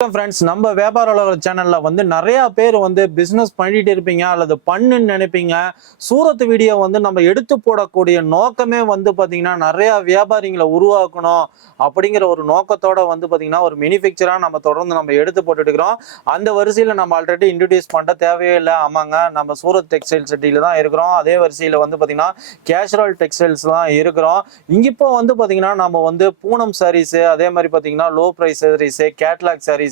Friends நம்ம வியாபார உலக சேனலில் வந்து நிறைய பேர் வந்து பிஸ்னஸ் பண்ணிட்டு இருப்பீங்க அல்லது பண்ணுன்னு நினைப்பீங்க. சூரத் வீடியோ வந்து நம்ம எடுத்து போடக்கூடிய நோக்கமே வந்து பார்த்தீங்கன்னா நிறையா வியாபாரிங்களை உருவாக்கணும் அப்படிங்கிற ஒரு நோக்கத்தோட வந்து பார்த்தீங்கன்னா ஒரு மேனுஃபேக்சரா நம்ம தொடர்ந்து நம்ம எடுத்து போட்டுட்டு இருக்கிறோம். அந்த வரிசையில் நம்ம ஆல்ரெடி இன்ட்ரடியூஸ் பண்ண தேவையே இல்லை. ஆமாங்க நம்ம சூரத் டெக்ஸ்டைல் சிட்டியில் தான் இருக்கிறோம். அதே வரிசையில் வந்து பார்த்தீங்கன்னா கேஷுவல் டெக்ஸ்டைல்ஸ் தான் இருக்கிறோம். இங்கே இப்போ வந்து பார்த்தீங்கன்னா நம்ம வந்து பூனம் சாரீஸு அதே மாதிரி பார்த்தீங்கன்னா low price sarees catalogue sarees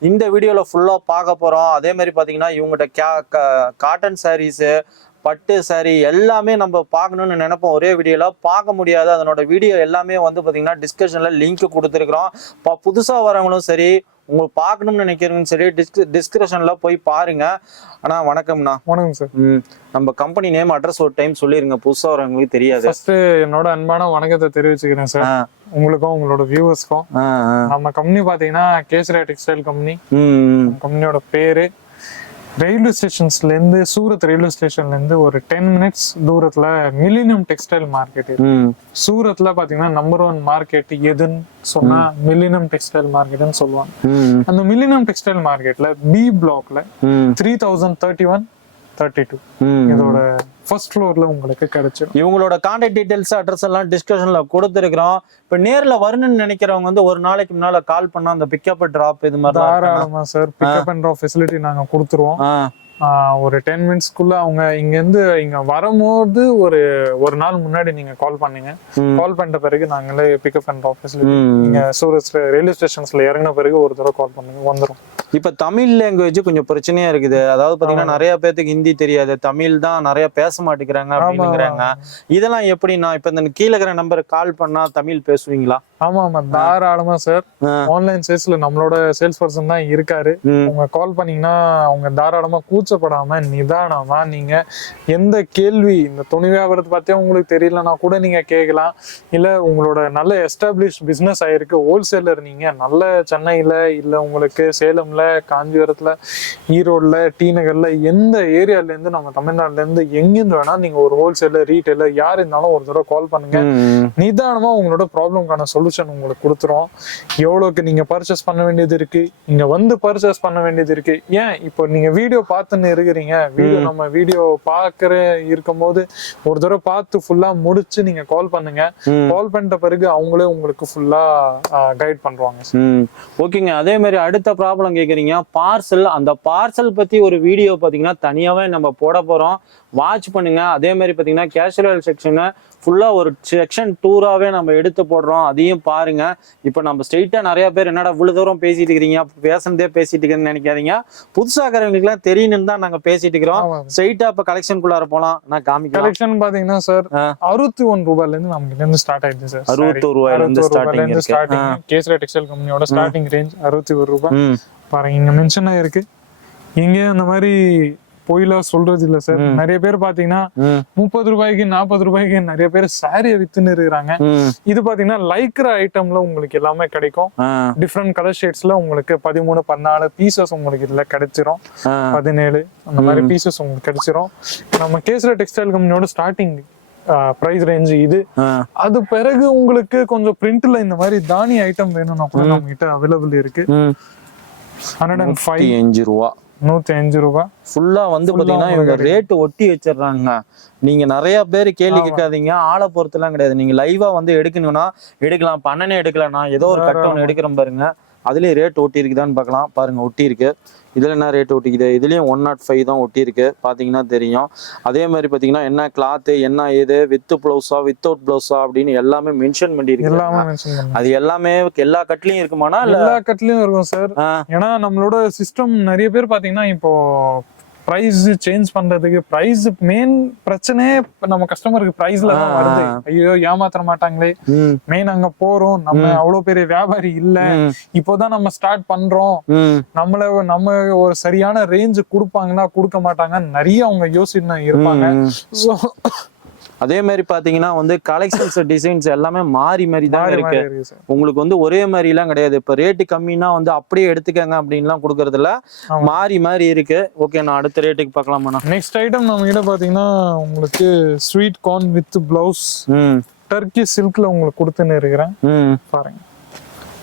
இந்த வீடியோல ஃபுல்லா பார்க்க போறோம். அதே மாதிரி பாத்தீங்கன்னா இவங்ககிட்ட கே காட்டன் சாரீஸு பட்டு saree எல்லாமே நம்ம பார்க்கணும்னு நினைப்போம். ஒரே வீடியோல பார்க்க முடியாது. அதனோட வீடியோ எல்லாமே வந்து பாத்தீங்கன்னா டிஸ்கஷன்ல லிங்க் கொடுத்துருக்குறோம். இப்போ புதுசா வரவங்களும் சரி உங்களுக்கு பார்க்கணும்னு நினைக்கிறவங்களும் சரி டிஸ்க் டிஸ்கிரிப்ஷன்ல போய் பாருங்க. அண்ணா வணக்கம்ண்ணா. வணக்கம் சார் ம் நம்ம கம்பெனி நேம் அட்ரஸ் ஒரு டைம் சொல்லிருங்க. புதுசா வரவங்களுக்கு தெரியாது. ஃபர்ஸ்ட் என்னோட அன்பான வணக்கத்தை தெரிவிச்சுக்கிறேன் சார் உங்களுக்கும் உங்களோட வியூவர்ஸ்க்கும். நம்ம கம்பெனி பாத்தீங்கன்னா கேசரியா டெக்ஸ்டைல் கம்பெனி. கம்பெனியோட பேரு. ரயில்வே ஸ்டேஷன்ஸ்ல இருந்து சூரத் ரயில்வே ஸ்டேஷன்ல இருந்து ஒரு டென் மினிட்ஸ் தூரத்துல மில்லினியம் டெக்ஸ்டைல் மார்க்கெட் இருக்கு ம். சூரத்ல பாத்தீங்கன்னா நம்பர் ஒன் மார்க்கெட் எதுன்னு சொன்னா மில்லினியம் டெக்ஸ்டைல் மார்க்கெட்னு சொல்லுவாங்க. அந்த மில்லினியம் டெக்ஸ்டைல் மார்க்கெட்ல பி பிளாக்ல three thousand thirty one thirty two இதோட ஃபர்ஸ்ட் ஃப்ளோர்ல உங்களுக்கு கிடைச்சிடும் இவங்களோட கான்டாக்ட் டீடைல்ஸ் அட்ரஸ் எல்லாம் டிஸ்கஷன்ல கொடுத்துருக்கிறோம். இப்ப நேர்ல வரணும்னு நினைக்கிறவங்க வந்து ஒரு நாளைக்கு முன்னால கால் பண்ணா அந்த பிக்கப் டிராப் இது மாதிரி தாராளமா sir pickup and drop facility நாங்க கொடுத்துருவோம். ஒரு டென் மினிட்ஸ்க்குள்ள அவங்க இங்க இருந்து இங்க வரும்போது ஒரு ஒரு நாள் முன்னாடி நீங்க கால் பண்ணுங்க. கால் பண்ணிட்ட பிறகு நாங்களே பிக்கப் அண்ட் ட்ராப் ஃபெசிலிட்டி நீங்க சூரத் ரயில்வே ஸ்டேஷன்ஸ்ல இறங்கின பிறகு ஒரு தடவை கால் பண்ணுங்க. வந்துரும். இப்ப தமிழ் லாங்குவேஜ் கொஞ்சம் பிரச்சனையா இருக்குது. அதாவது பாத்தீங்கன்னா நிறைய பேத்துக்கு ஹிந்தி தெரியாது. தமிழ் தான் நிறைய பேச மாட்டேங்கிறாங்க அப்படிங்கிறாங்க இதெல்லாம் எப்படின்னா இப்ப இந்த கீழே இருக்கிற நம்பருக்கு கால் பண்ணா தமிழ் பேசுவீங்களா? ஆமா ஆமா. தாராளமா சார். ஆன்லைன் சேல்ஸ்ல நம்மளோட சேல்ஸ் பர்சன் தான் இருக்காரு. அவங்க கால் பண்ணீங்கன்னா அவங்க தாராளமா கூச்சப்படாம நிதானமா நீங்க எந்த கேள்வி இந்த துணி வியாபாரத்தை பத்தியும் உங்களுக்கு தெரியலனா கூட நீங்க கேட்கலாம் இல்ல உங்களோட நல்ல எஸ்டாப்ளிஷ் பிசினஸ் ஆயிருக்கு. ஹோல்சேலர் நீங்க. நல்ல சென்னையில இல்ல உங்களுக்கு சேலம்ல காஞ்சிபுரத்துல ஈரோட்ல டி நகர்ல எந்த ஏரியால இருந்து நம்ம தமிழ்நாட்டுல இருந்து எங்கிருந்து வேணா நீங்க ஒரு ஹோல்சேலர் ரீட்டைலர் யார் இருந்தாலும் ஒரு தடவை கால் பண்ணுங்க. நிதானமா உங்களோட ப்ராப்ளம்க்கான சொல்யூஷன் உங்களுக்கு கொடுத்துரும். எவ்வளவுக்கு நீங்க பர்ச்சேஸ் பண்ண வேண்டியது இருக்கு? இங்க வந்து பர்ச்சேஸ் பண்ண வேண்டியது இருக்கு. ஏன்? இப்போ நீங்க வீடியோ பார்த்துன்னு இருக்கிறீங்க. வீடியோ நம்ம வீடியோ பாக்குற இருக்கும்போது ஒரு தடவை பார்த்து ஃபுல்லா முடிச்சு நீங்க கால் பண்ணுங்க. கால் பண்ணிட்ட பிறகு அவங்களே உங்களுக்கு ஃபுல்லா கைட் பண்றாங்க. ஓகேங்க. அதே மாதிரி அடுத்த ப்ராப்ளம் கேக்குறீங்க. பார்சல் அந்த பார்சல் பத்தி ஒரு வீடியோ பாத்தீங்கன்னா தனியாவே நம்ம போட போறோம். வாட்ச் பண்ணுங்க. அதே மாதிரி பாத்தீங்கன்னா கேஷுவல் செக்ஷனை ஃபுல்லா ஒரு செக்ஷன் டூராவே நம்ம எடுத்து போடுறோம். அதையும் பாருங்க. இப்போ நம்ம ஸ்ட்ரெயிட்டா நிறைய பேர் என்னடா இவ்வளவு தூரம் பேசிட்டு இருக்கிறீங்க? பேசுனதே பேசிட்டு இருக்கேன்னு நினைக்காதீங்க. புதுசாக்கிறவங்களுக்கு எல்லாம் தெரியணும்னு தான் நாங்க பேசிட்டு இருக்கிறோம். ஆமா ஸ்ட்ரெயிட்டா இப்ப கலெக்ஷனுக்குள்ளார போலாம். நான் காமிக்கலாம் கலெக்ஷன் பாத்தீங்கன்னா சார். அறுபத்தி ஒன் ரூபாய்ல இருந்து நமக்கு இருந்து ஸ்டார்ட் ஆயிடுச்சு சார் அறுபத்தோரு ரூபாயில இருந்து ஸ்டார்டிங் கேசரா டெக்ஸ்டைல் கம்பெனியோட ஸ்டார்டிங் ரேஞ்ச் அறுபத்தி ஒரு ரூபாய். பாருங்க இங்க மென்ஷன் ஆயிருக்கு. இங்க அந்த மாதிரி பொய்லா சொல்றது இல்ல சார். நிறைய பேர் பாத்தீங்கன்னா முப்பது ரூபாய்க்கு நாற்பது ரூபாய்க்கு நிறைய பேர் சாரியை வித்துன்னு இருக்கிறாங்க. இது பாத்தீங்கன்னா லைக்ரா ஐட்டம்ல உங்களுக்கு எல்லாமே கிடைக்கும். டிஃப்ரெண்ட் கலர் ஷேட்ஸ்ல உங்களுக்கு பதிமூணு பதினாலு பீசஸ் உங்களுக்கு இதுல கிடைச்சிரும். பதினேழு அந்த மாதிரி பீசஸ் உங்களுக்கு கிடைச்சிரும். நம்ம கேசரா டெக்ஸ்டைல் கம்பெனியோட ஸ்டார்டிங் பிரைஸ் ரேஞ்ச் இது. அது பிறகு உங்களுக்கு கொஞ்சம் பிரிண்ட்ல இந்த மாதிரி தானி ஐட்டம் வேணும்னா கூட நம்ம கிட்ட அவைலபிள் இருக்கு. Hundred and five. நூத்தி அஞ்சு ரூபா. நூத்தி அஞ்சு ரூபாய் ஃபுல்லா வந்து பாத்தீங்கன்னா இவங்க ரேட் ஒட்டி வச்சிடுறாங்க. நீங்க நிறைய பேர் கேள்வி. கேட்காதீங்க. ஆளை பொறுத்துலாம் கிடையாது. நீங்க லைவா வந்து எடுக்கணும்னா எடுக்கலாம். பண்ணனே எடுக்கலன்னா ஏதோ ஒரு கட் ஒன்று எடுக்கிறோம் பாருங்க. அதுலயே ரேட் ஒட்டி இருக்குதான்னு பார்க்கலாம். பாருங்க ஒட்டி இருக்கு இதுல என்ன ரேட் ஒட்டிக்குது? இதுலயும் ஒன் நாட் ஃபைவ் தான் ஒட்டி இருக்கு பாத்தீங்கன்னா தெரியும். அதே மாதிரி பாத்தீங்கன்னா என்ன கிளாத் என்ன ஏது வித் பிளவுஸா வித்தவுட் பிளவுஸா அப்படின்னு எல்லாமே மென்ஷன் பண்ணுங்க. அது எல்லாமே எல்லா கட்லயும் இருக்குமானா எல்லா கட்லயும் இருக்கும் சார் ஏன்னா நம்மளோட சிஸ்டம் நிறைய பேர் பாத்தீங்கன்னா இப்போ பிரைஸ் சேஞ்ச் பண்றதுக்கு பிரைஸ் மெயின் பிரச்சனையே நம்ம கஸ்டமருக்கு பிரைஸ்ல தான் வருது. ஐயோ ஏமாத்தற மாட்டாங்களே. மெயின் அங்க போறோம். நம்ம. அவ்வளவு பெரிய வியாபாரி இல்ல. இப்போதான் நம்ம ஸ்டார்ட் பண்றோம். நம்மள நம்ம ஒரு சரியான ரேஞ்ச் கொடுப்பாங்கன்னா கொடுக்க மாட்டாங்க நிறைய அவங்க யோசிச்சு இருப்பாங்க. ம். அதே மாதிரி பாத்தீங்கன்னா வந்து கலெக்ஷன்ஸ் டிசைன்ஸ் எல்லாமே மாறி மாறி தான் இருக்கு. உங்களுக்கு வந்து ஒரே மாதிரி எல்லாம் கிடையாது. இப்ப ரேட்டு கம்மினா வந்து அப்படியே எடுத்துக்கங்க அப்படின்லாம் கொடுக்கறது இல்ல. மாறி மாறி இருக்கு. ஓகே நான் அடுத்த ரேட்டுக்கு பார்க்கலாமாண்ணா நெக்ஸ்ட் ஐட்டம் நம்ம கிட்ட பாத்தீங்கன்னா உங்களுக்கு ஸ்வீட் கார்ன் வித் பிளவுஸ் ம். டர்க்கி சில்க்ல உங்களுக்கு கொடுத்துன்னு இருக்கிறேன். ம். பாருங்க.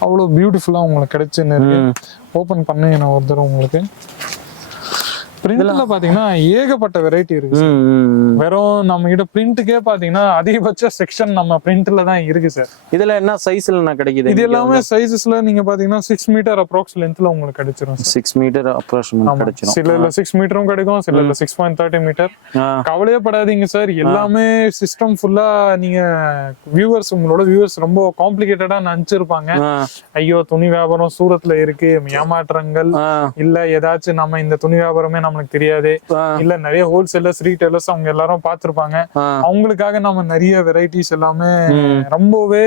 அவ்வளோ பியூட்டிஃபுல்லா உங்களுக்கு கிடைச்சுன்னு இருக்கு. ஓபன் பண்ணி நான் ஒரு தடவை உங்களுக்கு பிரிண்ட்ல பாத்தீங்கன்னா ஏகப்பட்ட வெரைட்டி இருக்கு. வெறும் நம்ம கிட்ட பிரிண்ட்டுக்கே பாத்தீங்கன்னா அதிகபட்ச செக்ஷன் நம்ம பிரிண்ட்ல தான் இருக்கு சார் இதுல என்ன சைஸ்ல நான் கிடைக்குது இது எல்லாமே சைஸஸ்ல நீங்க பாத்தீங்கன்னா சிக்ஸ் மீட்டர் அப்ராக்ஸ் லென்த்ல உங்களுக்கு கிடைச்சிரும். சிக்ஸ் மீட்டர் அப்ராக்சிமேட் கிடைச்சிடும் சில சிக்ஸ் மீட்டரும் கிடைக்கும் சில சிக்ஸ் பாயிண்ட் தேர்ட்டி மீட்டர் கவலையே படாதீங்க சார் எல்லாமே சிஸ்டம் ஃபுல்லா நீங்க வியூவர்ஸ் உங்களோட வியூவர்ஸ் ரொம்ப காம்ப்ளிகேட்டடா நினைச்சிருப்பாங்க. ஐயோ துணி வியாபாரம் சூரத்ல இருக்கு ஏமாற்றங்கள். இல்ல ஏதாச்சும் நம்ம இந்த துணி வியாபாரமே நம்மளுக்கு தெரியாது. இல்ல நிறைய ஹோல்சேலர்ஸ் ரீட்டைலர்ஸ் அவங்க எல்லாரும் பார்த்திருப்பாங்க. ஆ. அவங்களுக்காக நம்ம நிறைய வெரைட்டிஸ் எல்லாமே ரொம்பவே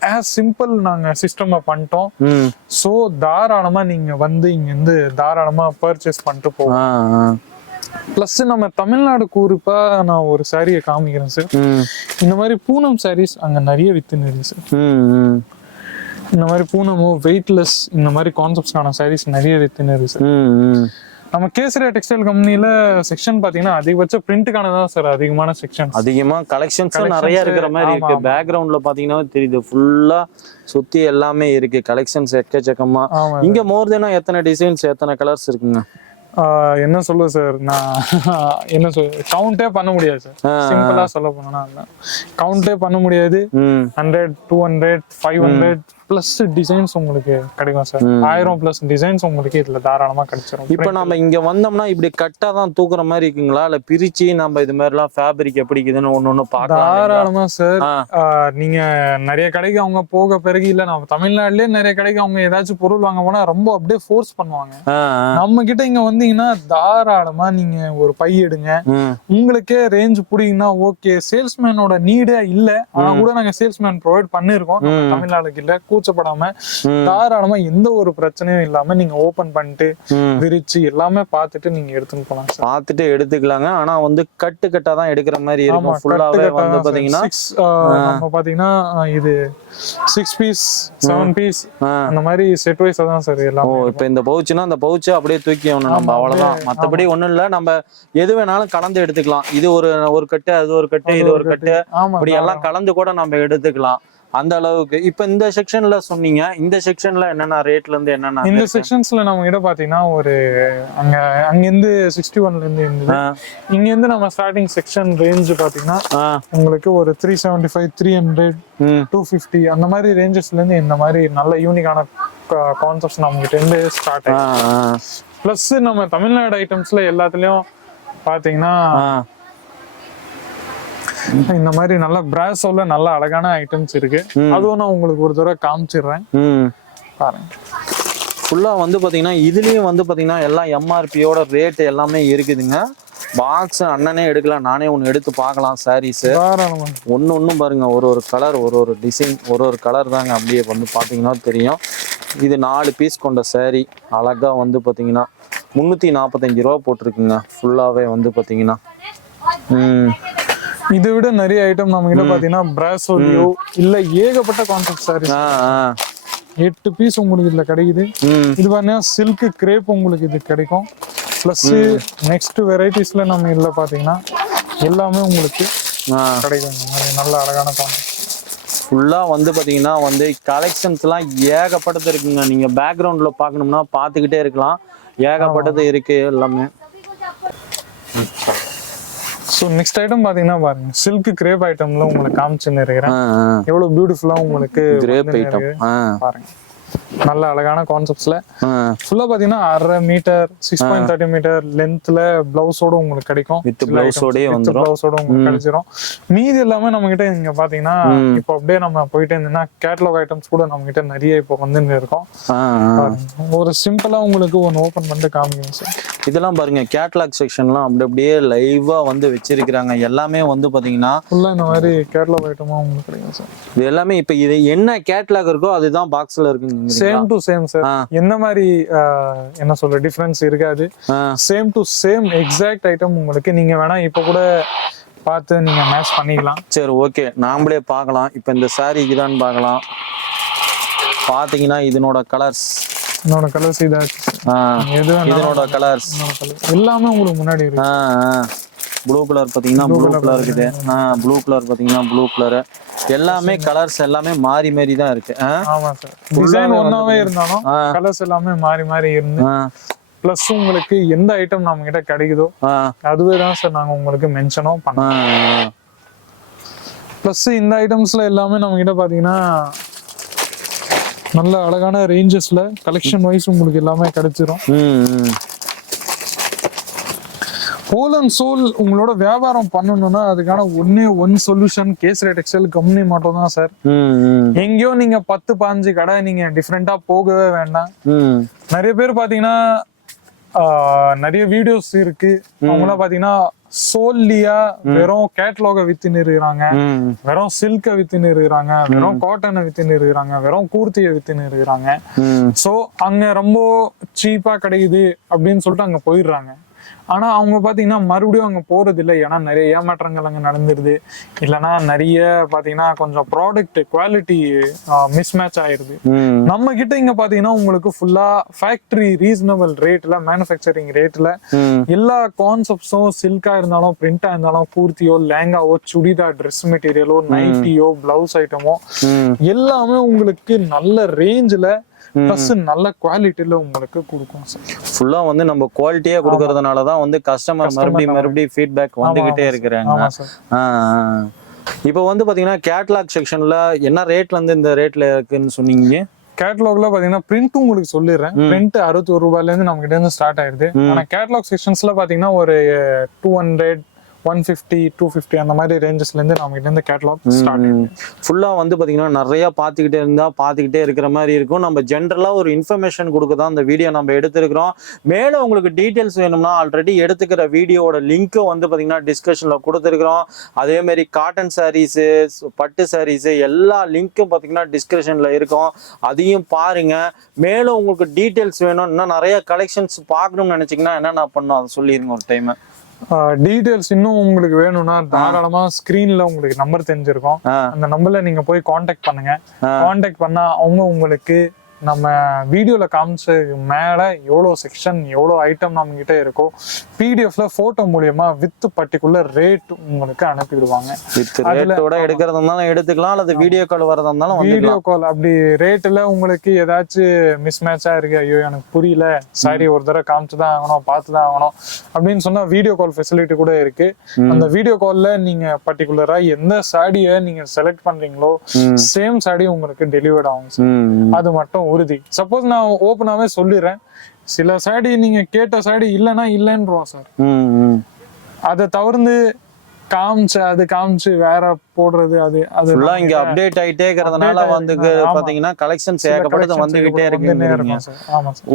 ஆஸ் சிம்பிள் நாங்க சிஸ்டம் பண்ணிட்டோம். சோ தாராளமா நீங்க வந்து இங்க இருந்து தாராளமா பர்ச்சேஸ் பண்ணிட்டு போவோம். பிளஸ் நம்ம தமிழ்நாடு கூறுப்பா நான் ஒரு சாரியை காமிக்கிறேன் சார் இந்த மாதிரி பூனம் சாரீஸ் அங்க நிறைய வித்துன்னு இருக்கு சார் இந்த மாதிரி பூனமோ வெயிட்லெஸ் இந்த மாதிரி கான்செப்ட்ஸ்க்கான சாரீஸ் நிறைய வித்துன்னு இருக்கு சார். நம்ம கேசரியா டெக்ஸ்டைல் கம்பெனில செக்ஷன் பாத்தீங்கன்னா அதிகபட்ச பிரிண்ட்டுக்கான தான் சார் அதிகமான செக்ஷன் அதிகமா கலெக்ஷன்ஸ் நிறைய இருக்கிற மாதிரி இருக்கு. பேக்ரவுண்ட்ல பாத்தீங்கன்னா தெரியுது. ஃபுல்லா சுத்தி எல்லாமே இருக்கு. கலெக்ஷன்ஸ் எக்கச்சக்கமா. இங்க மோர் தெனா எத்தனை டிசைன்ஸ் எத்தனை கலர்ஸ் இருக்குங்க? என்ன சொல்ல சார் நான் என்ன சொல் கவுண்டே பண்ண முடியாது சார் சிம்பிளா சொல்ல போனா கவுண்டே பண்ண முடியாது. Hundred two hundred five hundred plus designs உங்களுக்கு கிடைக்கும் சார் ஆயிரம் பிளஸ் டிசைன்ஸ் உங்களுக்கு இதுல தாராளமா கிடைச்சிரும். இப்ப நம்ம இங்க வந்தோம்னா இப்படி கட்டா தான் தூக்குற மாதிரி இருக்குங்களா? இல்ல பிரிச்சு நம்ம இது மாதிரி எல்லாம் ஃபேப்ரிக் எப்படி இருக்குதுன்னு ஒண்ணு பார்க்கலாம் தாராளமா சார் நீங்க நிறைய கடைக்கு அவங்க போக பிறகு இல்ல நம்ம தமிழ்நாட்டிலேயே நிறைய கடைக்கு அவங்க ஏதாச்சும் பொருள் வாங்க போனா ரொம்ப அப்படியே ஃபோர்ஸ் பண்ணுவாங்க. நம்ம கிட்ட இங்க வந்தீங்கன்னா தாராளமா நீங்க ஒரு பை எடுங்க. உங்களுக்கே ரேஞ்ச் புடிங்கன்னா ஓகே சேல்ஸ்மேனோட நீடே இல்ல. ஆனா கூட நாங்க சேல்ஸ்மேன் ப்ரொவைட் பண்ணிருக்கோம். தமிழ்நாடுக்கு இல்ல கூச்சப்படாம தாராளமா எந்த ஒரு பிரச்சனையும் இல்லாம நீங்க ஓபன் பண்ணிட்டு. விரிச்சு எல்லாமே பார்த்துட்டு நீங்க எடுத்துன்னு போலாம் பார்த்துட்டு எடுத்துக்கலாங்க. ஆனா வந்து கட்டு கட்டா தான் எடுக்கிற மாதிரி இருக்கும். ஃபுல்லாவே வந்து பாத்தீங்கன்னா நம்ம பாத்தீங்கன்னா இது சிக்ஸ் பீஸ் செவன் பீஸ் அந்த மாதிரி செட் வைஸ் தான் சார் ஓ எல்லாம் இப்ப இந்த பவுச்சுனா அந்த பவுச்சு அப்படியே தூக்கி ஆகணும் நம்ம அவ்வளவுதான். மத்தபடி ஒண்ணும் இல்ல. நம்ம எது வேணாலும் கலந்து எடுத்துக்கலாம். இது ஒரு ஒரு கட்டு அது ஒரு கட்டு இது ஒரு கட்டு. ஆமா இப்படி எல்லாம் கலந்து கூட நம்ம எடுத்துக்கலாம். அந்த அளவுக்கு. இப்ப இந்த செக்ஷன்ல சொன்னீங்க இந்த செக்ஷன்ல என்னென்ன ரேட்ல இருந்து என்னென்ன இந்த செக்ஷன்ஸ்ல நம்ம கிட்ட பாத்தீங்கன்னா ஒரு அங்க அங்கிருந்து சிக்ஸ்டி ஒன்ல இருந்து இருந்தது. இங்க இருந்து நம்ம ஸ்டார்டிங் செக்ஷன் ரேஞ்ச் பாத்தீங்கன்னா உங்களுக்கு ஒரு three seventy five three hundred two fifty அந்த மாதிரி ரேஞ்சஸ்ல இருந்து இந்த மாதிரி நல்ல யூனிக்கான கான்செப்ட்ஸ் நம்ம கிட்ட இருந்து ஸ்டார்ட் ஆ, ஆயிடுச்சு. ஆ, பிளஸ் நம்ம தமிழ்நாடு ஐட்டம்ஸ்ல எல்லாத்துலயும் பாத்தீங்கன்னா. இந்த மாதிரி நல்ல பிராஸோல நல்ல அழகான ஐட்டம்ஸ் இருக்கு. அதுவும் நான் உங்களுக்கு ஒரு தடவை காமிச்சிடுறேன். பாருங்க. ஃபுல்லா வந்து பாத்தீங்கன்னா இதுலயும் வந்து பாத்தீங்கன்னா எல்லாம் எம்ஆர்பியோட ரேட் எல்லாமே இருக்குதுங்க. பாக்ஸ் அண்ணனே எடுக்கலாம் நானே ஒன்னு எடுத்து பார்க்கலாம் சாரீஸ் ஒன்று ஒன்றும் பாருங்க ஒரு ஒரு கலர் ஒரு ஒரு டிசைன் ஒரு ஒரு கலர் தாங்க அப்படியே வந்து பார்த்தீங்கன்னா தெரியும். இது நாலு பீஸ் கொண்ட saree. அழகா வந்து பார்த்தீங்கன்னா முந்நூற்றி நாற்பத்தஞ்சு ரூபா போட்டிருக்குங்க. ஃபுல்லாகவே வந்து பார்த்தீங்கன்னா ம். இதை விட நிறைய ஐட்டம் நம்ம கிட்ட பாத்தீங்கன்னா பிராசோலியோ இல்ல ஏகப்பட்ட கான்செப்ட் சாரீஸ் எட்டு பீஸ் உங்களுக்கு இதுல கிடைக்குது. இது பாத்தீங்கன்னா சில்க் கிரேப் உங்களுக்கு இது கிடைக்கும். ப்ளஸ் நெக்ஸ்ட் வெரைட்டிஸ்ல நம்ம இதுல பாத்தீங்கன்னா எல்லாமே உங்களுக்கு கிடைக்கும். இந்த மாதிரி நல்ல அழகான கான்செப்ட் ஃபுல்லாக வந்து பார்த்தீங்கன்னா வந்து கலெக்ஷன்ஸ்லாம் ஏகப்பட்டது இருக்குங்க. நீங்கள் பேக்ரவுண்டில் பார்க்கணும்னா பார்த்துக்கிட்டே இருக்கலாம். ஏகப்பட்டது இருக்கு எல்லாமே. ஸோ நெக்ஸ்ட் ஐட்டம் பாத்தீங்கன்னா பாருங்க. சில்க் கிரேப் ஐட்டம்ல உங்களுக்கு காமிச்சுன்னு இருக்கிறேன் ஆ ஆ. எவ்வளவு பியூட்டிஃபுல்லா உங்களுக்கு கிரேப் ஐட்டம் பாருங்க. நல்ல அழகான கான்செப்ட்ஸ்ல ஃபுல்லா பாத்தீங்கன்னா அரை metre six point thirty metre லென்த்ல பிளவுஸோட உங்களுக்கு கிடைக்கும். Blouse ஓடயே வந்துரும். பிளவுஸோட உங்களுக்கு கிடைச்சிரும். மீதி எல்லாமே நம்ம கிட்ட இங்க பாத்தீங்கன்னா இப்போ அப்படியே நம்ம போயிட்டு இருந்தோம்னா கேட்டலாக் ஐட்டம்ஸ் கூட நம்ம கிட்ட நிறைய இப்போ வந்து இருக்கோம். ஒரு சிம்பிளா உங்களுக்கு ஒன்னு ஓபன் பண்ணிட்டு காமிக்கணும் சார் இதெல்லாம் பாருங்க கேட்லாக் செக்ஷன்லாம் அப்படி அப்படியே லைவா வந்து வச்சிருக்கிறாங்க. எல்லாமே வந்து பாத்தீங்கன்னா ஃபுல்லா இந்த மாதிரி கேட்டலாக் ஐட்டமா உங்களுக்கு கிடைக்கும் சார் இது எல்லாமே இப்ப இது என்ன கேட்லாக் இருக்கோ அதுதான் பாக்ஸ்ல இருக்குங்க. Same to same sir. எந்த மாதிரி என்ன சொல்ற டிஃபரன்ஸ் இருக்காது. Same to same exact item உங்களுக்கு நீங்க வேணா இப்ப கூட பார்த்து நீங்க மேட்ச் பண்ணிக்கலாம். சரி ஓகே நாமளே பார்க்கலாம். இப்ப இந்த சாரிக்கு தான் பார்க்கலாம். பாத்தீங்கன்னா இதனோட கலர்ஸ் என்னோட கலர்ஸ் வேணாலும் இதனோட கலர்ஸ். எல்லாமே உங்களுக்கு முன்னாடி இருக்கு. ப்ளூ கலர் பாத்தீங்கன்னா ப்ளூ கலர் இருக்குது. ப்ளூ கலர் பாத்தீங்கன்னா ப்ளூ கலர் எல்லாமே கலர்ஸ் எல்லாமே மாறி மாறி தான் இருக்கு. ஆ? ஆமா சார் டிசைன் ஒன்னாவே இருந்தாலும் ஆ. கலர்ஸ் எல்லாமே மாறி மாறி இருந்து ஆ, பிளஸ் உங்களுக்கு எந்த ஐட்டம் நம்ம கிட்ட கிடைக்குதோ ஆ, அதுவே தான் சார் நாங்க உங்களுக்கு மென்ஷனும் ஆ, பண்ணோம் ப்ளஸ் இந்த ஐட்டம்ஸ்ல எல்லாமே நம்ம கிட்ட பாத்தீங்கன்னா நல்ல அழகான ரேஞ்சஸ்ல கலெக்ஷன் வைஸ் உங்களுக்கு எல்லாமே கிடைச்சிரும். ஹோல் அண்ட் சோல் உங்களோட வியாபாரம் பண்ணணும்னா அதுக்கான ஒன்னே one solution Kesari textile company மட்டும் தான் சார் எங்கேயோ நீங்க பத்து பாஞ்சு கடை நீங்க டிஃப்ரெண்டா போகவே வேண்டாம். நிறைய பேர் பாத்தீங்கன்னா நிறைய வீடியோஸ் இருக்கு. அவங்களாம் பாத்தீங்கன்னா சோல்லியா வெறும் கேட்லாக வித்துன்னு இருக்கிறாங்க ம், வெறும் சில்கை வித்துன்னு இருக்கிறாங்க வெறும் காட்டனை வித்துன்னு இருக்கிறாங்க வெறும் கூர்த்தியை வித்துன்னு இருக்கிறாங்க ம். சோ அங்க ரொம்ப சீப்பா கிடைக்குது அப்படின்னு சொல்லிட்டு அங்க போயிடுறாங்க. ஆனா அவங்க பாத்தீங்கன்னா மறுபடியும் அங்க போறது இல்லை ஏன்னா நிறைய ஏமாற்றங்கள் அங்க நடந்துருது இல்லைன்னா நிறைய பாத்தீங்கன்னா கொஞ்சம் ப்ராடக்ட் குவாலிட்டி மிஸ்மேட்ச் ஆயிருது ம். நம்ம கிட்ட இங்க பாத்தீங்கன்னா உங்களுக்கு ஃபுல்லா ஃபேக்டரி ரீசனபிள் ரேட்ல மேனுஃபேக்சரிங் ரேட்ல ம். எல்லா கான்செப்ட்ஸும் சில்கா இருந்தாலும் பிரிண்டா இருந்தாலும் பூர்த்தியோ லேங்காவோ சுடிதார் ட்ரெஸ் மெட்டீரியலோ நைட்டியோ பிளவுஸ் ஐட்டமோ. எல்லாமே உங்களுக்கு நல்ல ரேஞ்சில் ப்ளஸ் நல்ல குவாலிட்டியில உங்களுக்கு கொடுக்கும் ஃபுல்லா வந்து நம்ம குவாலிட்டியா கொடுக்கறதுனால தான் வந்து கஸ்டமர் மறுபடியும் மறுபடியும் ஃபீட்பேக் வந்துகிட்டே இருக்கிறாங்க. இப்போ வந்து பாத்தீங்கன்னா கேட்லாக் செக்ஷன்ல என்ன ரேட்ல இருந்து இந்த ரேட்ல இருக்குன்னு சொன்னீங்க? கேட்டலாக்ல பாத்தீங்கன்னா பிரிண்ட் உங்களுக்கு சொல்லிடுறேன். பிரிண்ட் அறுபத்தி ஒரு ரூபாயில இருந்து நம்ம கிட்ட இருந்து ஸ்டார்ட் ஆயிருது ஆனா கேட்டலாக் செக்ஷன்ஸ்ல பாத்தீங்கன்னா ஒரு two hundred one fifty two fifty அந்த மாதிரி ரேஞ்சஸ்ல இருந்து நம்ம கிட்ட இருந்து கேட்டலாக் ஸ்டார்ட் ஆயிடுது. ஃபுல்லா வந்து பாத்தீங்கன்னா நிறைய பார்த்துக்கிட்டே இருந்தா பார்த்துக்கிட்டே இருக்கிற மாதிரி இருக்கும். நம்ம ஜென்ரலா ஒரு இன்ஃபர்மேஷன் கொடுக்க தான் இந்த வீடியோ நம்ம எடுத்திருக்கிறோம். மேலும் உங்களுக்கு டீட்டெயில்ஸ் வேணும்னா ஆல்ரெடி எடுத்துக்கிற வீடியோவோட லிங்க்கும் வந்து பாத்தீங்கன்னா டிஸ்கஷன்ல கொடுத்துருக்குறோம். அதே மாதிரி காட்டன் சாரீஸு பட்டு சாரீஸு எல்லா லிங்க்கும் பாத்தீங்கன்னா டிஸ்கிரிப்ஷன்ல இருக்கும். அதையும் பாருங்க. மேலும் உங்களுக்கு டீட்டெயில்ஸ் வேணும் இன்னும் நிறைய கலெக்ஷன்ஸ் பார்க்கணும்னு நினைச்சீங்கன்னா என்னென்ன பண்ணும் அதை சொல்லிருங்க ஒரு டைம் டீடைல்ஸ் இன்னும் உங்களுக்கு வேணும்னா தாராளமா ஸ்கிரீன்ல உங்களுக்கு நம்பர் தெரிஞ்சிருக்கும். அந்த நம்பர்ல நீங்க போய் காண்டாக்ட் பண்ணுங்க. காண்டாக்ட் பண்ணா அவங்க உங்களுக்கு நம்ம வீடியோல காமிச்ச மேல எவ்வளவு செக்ஷன் எவ்வளவு ஐட்டம் நம்ம கிட்ட இருக்கோ பிடிஎஃப்ல போட்டோ மூலியமா வித் பர்டிகுலர் ரேட் உங்களுக்கு அனுப்பிடுவாங்க வித் ரேட்டோட எடுக்கிறதா இருந்தாலும் எடுத்துக்கலாம் அல்லது வீடியோ கால் வரதா இருந்தாலும் வீடியோ கால் அப்படி ரேட்ல உங்களுக்கு ஏதாச்சும் மிஸ் மேட்சா இருக்கு. ஐயோ எனக்கு புரியல. சாரி ஒரு தடவை காமிச்சு தான் ஆகணும் பார்த்து தான் ஆகணும். அப்படின்னு சொன்னா வீடியோ கால் ஃபெசிலிட்டி கூட இருக்கு. அந்த வீடியோ கால்ல நீங்க பர்டிகுலரா எந்த சாடியை நீங்க செலக்ட் பண்றீங்களோ ம். சேம் சாடி உங்களுக்கு டெலிவர்ட் ஆகும் அது மட்டும் உறுதி. சப்போஸ் நான் ஓப்பனாவே சொல்லிடுறேன். சில சாடி நீங்க கேட்ட சாடி இல்லைன்னா இல்லைன்றோம் சார். அதை தவிர்த்து காமிச்சு அது காமிச்சு வேற போடுறது அது அது ஃபுல்லா இங்க அப்டேட் ஆயிட்டே இருக்கிறதுனால வந்து. பாத்தீங்கன்னா கலெக்ஷன்ஸ் ஏகப்பட்டது வந்துகிட்டே இருக்குங்க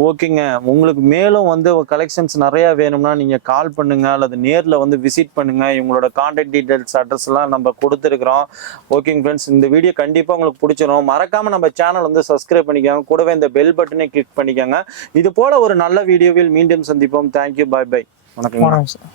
ஓகேங்க. உங்களுக்கு மேலும் வந்து கலெக்ஷன்ஸ் நிறைய வேணும்னா நீங்க கால் பண்ணுங்க அல்லது நேர்ல வந்து விசிட் பண்ணுங்க. இவங்களோட கான்டாக்ட் டீடைல்ஸ் அட்ரஸ் எல்லாம் நம்ம கொடுத்துருக்கிறோம். ஓகேங்க ஃப்ரெண்ட்ஸ் இந்த வீடியோ கண்டிப்பா உங்களுக்கு பிடிச்சிரும். மறக்காம நம்ம சேனல் வந்து சப்ஸ்கிரைப் பண்ணிக்கோங்க. கூடவே இந்த பெல் பட்டனை கிளிக் பண்ணிக்கோங்க. இது போல ஒரு நல்ல வீடியோவில் மீண்டும் சந்திப்போம். தேங்க்யூ பை பை வணக்கம் வணக்கம் சார்.